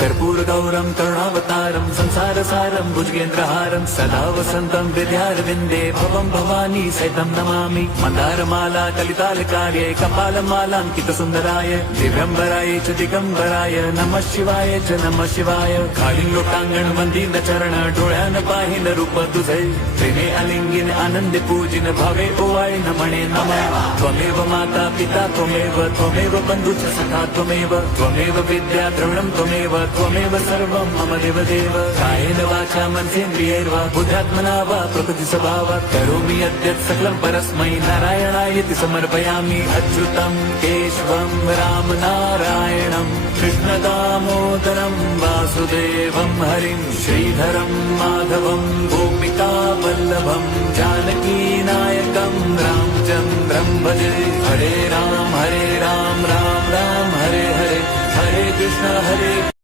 कर्पूर गौरम करुणावतारम संसार सारम भुजगेंद्रहारम सदा वसंतम विद्यारविंदे भवम भवानी सहितं नमामि मंदारमाला कलितालकार्ये कपालमालांकित सुंदराय दिव्यंबराय च दिगंबराय नमः शिवाय च नमः शिवाय खालील लोटांगण मंदिर चरण डोळ्यान पाहिन रूप तुझे प्रेमे अलिंगिन आनंदे पूजिन भावे ओवाळे नमणे नमः त्वमेव माता पिता त्वमेव बंधुच सखा त्वमेव विद्या द्रविणं त्वमेव सर्वं मम देवदेव कायेन वाचा मनसेन्द्रियैर्वा बुद्ध्यात्मना वा प्रकृति स्वभावात् करोमि यद्यत् सकलं परस्मै नारायणायति समर्पयामि अच्युतं केशवं राम नारायणं कृष्णदामोदरं वासुदेवं हरिं श्रीधरं माधवं गोपिका वल्लभं जानकीनायकं रामचन्द्रं भजे हरे राम राम राम हरे हरे हरे कृष्ण हरे